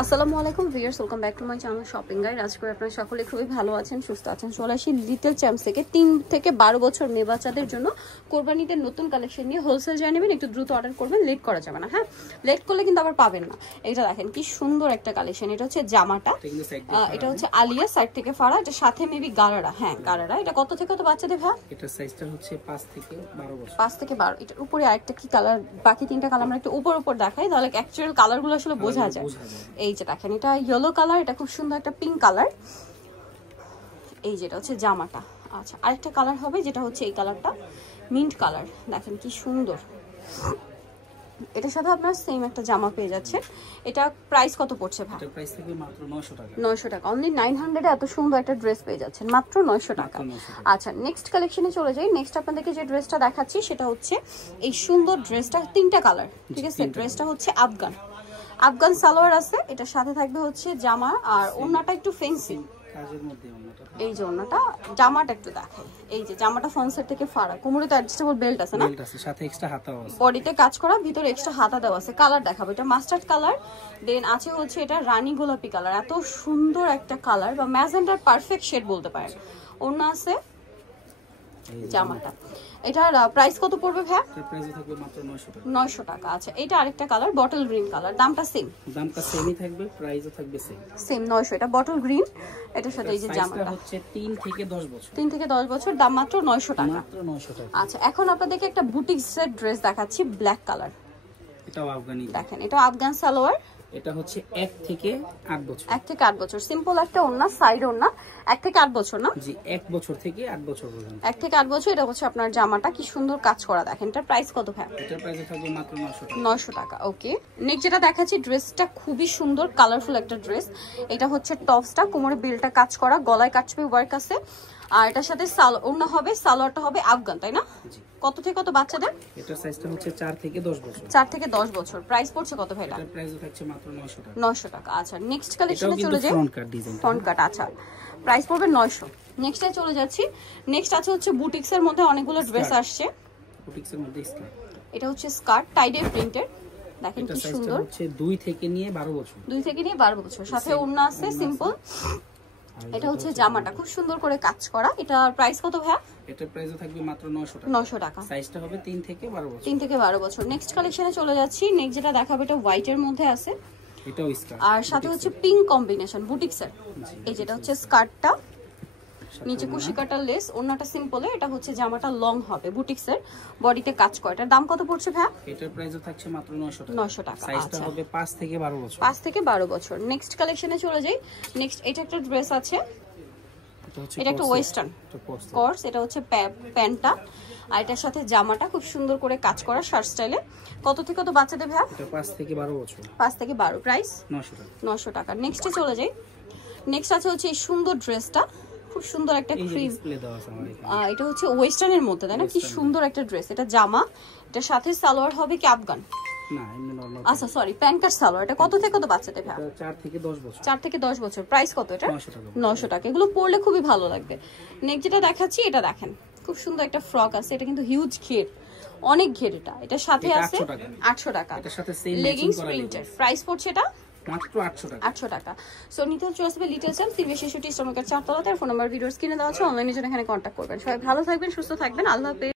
আসসালামু আলাইকুম viewers, welcome back to my channel shopping guide. আজ করে আপনারা সকলে খুবই ভালো আছেন, সুস্থ আছেন। চলে আসি লিটল চ্যাম্পস থেকে 3 থেকে 12 বছর মেয়ে বাচ্চাদের জন্য কোরবানিতে নতুন কালেকশন নিয়ে হোলসেল জানিয়ে নেবেন। একটু দ্রুত অর্ডার করবেন, লেট করা যাবে না। হ্যাঁ, লেট করলে কিন্তু আবার পাবেন না। এটা দেখেন কি সুন্দর একটা কালেকশন। এটা হচ্ছে জামাটা, এটা হচ্ছে আলিয়া সাইড থেকে ফাড়া, এটা সাথে মেবি গারারা। হ্যাঁ গারারা। এটা কত থেকে কত বাচ্চাদের ভাই? এটা সাইজটা হচ্ছে 5 থেকে 12 বছর। 5 থেকে 12। এটার উপরে আরেকটা কি কালার, বাকি তিনটা কালার আমরা একটু উপর দেখাই, তাহলে অ্যাকচুয়াল কালারগুলো আসলে বোঝা যায়। এই যে দেখেন, এটা ইয়েলো কালার, এটা খুব সুন্দর একটা পিঙ্ক কালার। এই যেটা হচ্ছে জামাটা। আচ্ছা, আরেকটা কালার হবে যেটা হচ্ছে এই কালারটা, মিন্ট কালার। দেখেন কি সুন্দর। এটার সাথে আপনার সেম একটা জামা পেয়ে যাচ্ছে। এটা প্রাইস কত পড়ছে ভাই? এটা প্রাইস থাকবে মাত্র 900 টাকা। 900 টাকা, অনলি 900 এ এত সুন্দর একটা ড্রেস পেয়ে যাচ্ছেন মাত্র 900 টাকা। আচ্ছা, নেক্সট কালেকশনে চলে যাই। নেক্সট আপনাদেরকে যে ড্রেসটা দেখাচ্ছি সেটা হচ্ছে এই সুন্দর ড্রেসটা, তিনটা কালার, ঠিক আছে। ড্রেসটা হচ্ছে আফগান সালোয়ার আছে, এটার সাথে থাকবে হচ্ছে জামা, আর ওড়নাটা একটু ফেন্সি কাজের মধ্যে ওড়নাটা। এই যে ওড়নাটা, জামাটা একটু দেখাই। এই যে জামাটা ফ্রন্ট সাইড থেকে ফাড়া, কোমরে তো অ্যাডজাস্টেবল বেল্ট আছে না, বেল্ট আছে, সাথে এক্সট্রা হাতাও আছে। বডিতে কাজ করা, ভিতরে এক্সট্রা হাতা দেওয়া আছে। কালার দেখাবো, এটা মাস্টার্ড কালার, দেন আছে হচ্ছে এটা রানী গোলাপি কালার। এত সুন্দর একটা কালার, বা ম্যাজেন্ডার পারফেক্ট শেড বলতে পারেন। ওড়না আছে, জামাটা। এটার প্রাইস কত পড়বে ভাই? এটার প্রাইস থাকবে মাত্র 900 টাকা। 900 টাকা। আচ্ছা, এটা আরেকটা কালার, বটল গ্রিন কালার। দামটা সেম? দামটা সেমই থাকবে, প্রাইসও থাকবে সেম 900। এটা বটল গ্রিন, এটার সাথে এই যে জামাটা হচ্ছে 3 থেকে 10 বছর। 3 থেকে 10 বছর, দাম মাত্র 900 টাকা। মাত্র 900 টাকা। আচ্ছা, এখন আপনাদেরকে একটা বুটিক সেট ড্রেস দেখাচ্ছি, ব্ল্যাক কালার। এটাও আফগানি। দেখেন, এটা আফগান সালোয়ার। এটা হচ্ছে 1 থেকে 8 বছর। 1 থেকে 8 বছর, সিম্পল একটা ওড়না, সাইড ওড়না। 1 থেকে 8 বছর না? জি, 1 বছর থেকে 8 বছর পর্যন্ত। 1 থেকে 8 বছর। এটা হচ্ছে আপনার জামাটা, কি সুন্দর কাজ করা। দেখেন, এটার প্রাইস কত ভাই? এটার প্রাইস থাকবে মাত্র 900 টাকা। 900 টাকা। ওকে, নেক্সট যেটা দেখাচ্ছি, ড্রেসটা খুবই সুন্দর, কালারফুল একটা ড্রেস। এটা হচ্ছে টপসটা, কোমরে বেলটা কাজ করা, গলায় কাটবে ওয়ার্ক আছে, আর এটার সাথে ওড়না হবে, সালোয়ারটা হবে আফগান, তাই না? কত থেকে কত বাচ্চাদের? এটার সাইজটা হচ্ছে 4 থেকে 10 বছর। 4 থেকে 10 বছর। প্রাইস পড়ছে কত ভাই? এটার প্রাইস থাকছে মাত্র 900 টাকা। 900 টাকা। আচ্ছা, নেক্সট কালেকশনে চলে যাই। ফ্রন্ট কাট ডিজাইন, ফ্রন্ট কাট। আচ্ছা, প্রাইস পড়বে 900। নেক্সটে চলে যাচ্ছি। নেক্সট আছে হচ্ছে বুটিক্সের মধ্যে অনেকগুলো ড্রেস আসছে। বুটিক্সের মধ্যে স্কার্ট। এটা হচ্ছে স্কার্ট, টাইডের প্রিন্টের। দেখেন কি সুন্দর। হচ্ছে 2 থেকে নিয়ে 12 বছর। 2 থেকে নিয়ে 12 বছর, সাথে ওড়না আছে সিম্পল। এটা হচ্ছে জামাটা, খুব সুন্দর করে কাজ করা। এটার প্রাইস কত ভাই? এটার প্রাইসও থাকবে মাত্র 900 টাকা। 900 টাকা। সাইজটা হবে 3 থেকে 12 বছর। 3 থেকে 12 বছর। নেক্সট কালেকশনে চলে যাচ্ছি। নেক্সট যেটা দেখাবো, এটা হোয়াইটের মধ্যে আছে, এটাও স্কার্ট, আর সাথে হচ্ছে পিঙ্ক কম্বিনেশন বুটিক্সের। এই যেটা হচ্ছে স্কার্টটা, নিচে কুশি কাটার লেস, ওড়নাটা সিম্পল। এটা হচ্ছে জামাটা লং হবে, বুটিক্সের, বডিতে কাজ করা। এটার দাম কত পড়ছে ভাই? এটার প্রাইসও থাকছে মাত্র 900 টাকা। 900 টাকা। সাইজটা হবে 5 থেকে 12 বছর। 5 থেকে 12 বছর। নেক্সট কালেকশনে চলে যাই। নেক্সট এটা একটা ড্রেস আছে, এটা একটা ওয়েস্টার্ন কোর্স। এটা হচ্ছে প্যান্টটা, আর এটার সাথে জামাটা খুব সুন্দর করে কাজ করা শার্ট স্টাইলে। কত থেকে কত বাচ্চাদের ভাই? এটা 5 থেকে 12 বছর। 5 থেকে 12। প্রাইস 900 টাকা। 900 টাকা। নেক্সটে চলে যাই। নেক্সট আছে হচ্ছে এই সুন্দর ড্রেসটা, খুব সুন্দর একটা ক্রিম। এটা হচ্ছে ওয়েস্টার্নের মধ্যে, তাই না? কি সুন্দর একটা ড্রেস। এটা জামা, এটার সাথে সালোয়ার হবে কি আফগান? না, এমনি নরমাল। আচ্ছা সরি, প্যান্ট কাট সালোয়ার। এটা কত থেকে কত বাচ্চাদের ভাই? 4 থেকে 10 বছর। 4 থেকে 10 বছর। প্রাইস কত এটা? 900 টাকা। 900 টাকা। এগুলো পরলে খুবই ভালো লাগবে। নেক্সট যেটা দেখাচ্ছি, এটা দেখেন, খুব সুন্দর একটা ফ্রক আছে। এটা কিন্তু হিউজ ঘের, অনেক ঘের। এটার সাথে আছে 800 টাকা। এটার সাথে সেম লেগিংস প্রিন্টের। প্রাইস পড়ছে এটা মাত্র 800 টাকা। 800 টাকা। সো নিতে চলে আসবে লিটল চ্যাম্পস, 366 স্টমকের 4 তলাতে। ফোন নাম্বার ভিডিওর স্ক্রিনে দেওয়া আছে, অনলাইনে জন্য এখানে কন্ট্যাক্ট করবেন। সবাই ভালো থাকবেন, সুস্থ থাকবেন, আল্লাহ হাফেজ।